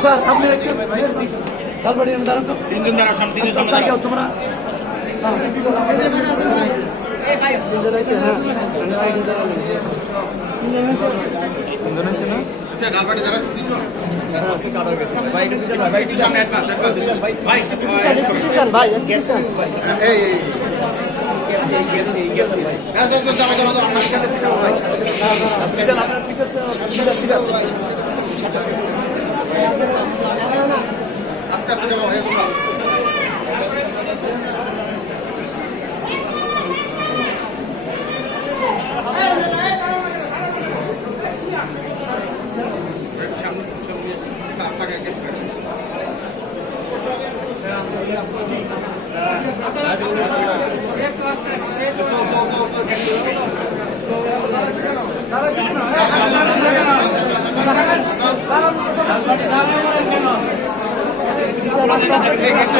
Sir আপনি একটু তারপরে দাঁড়ান তো। তিনজন সামনে তিনজন তোমরা। ভাই আস্তে আস্তে যাব ভাই তোমরা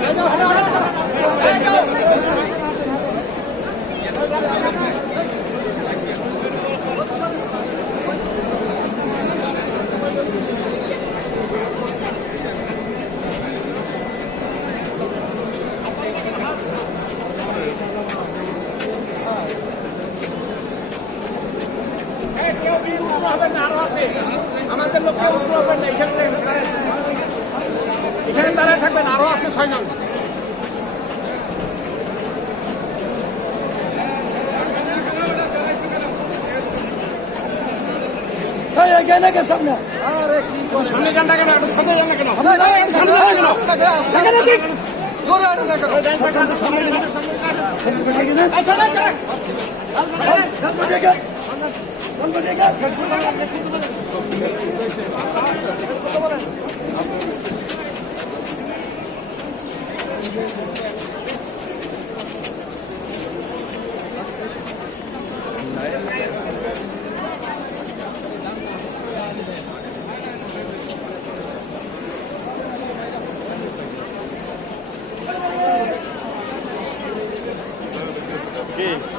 কিন্তু একটা আমাদের লোক কেউ উত্তর হবেন না এখানে এখানে দাঁড়ায় থাকবেন আরও আছে ছয়জন। সামনে। সামনে যান না কেন? একটা সামনে যান। না কেন? সামনে যান না কেন? Okay.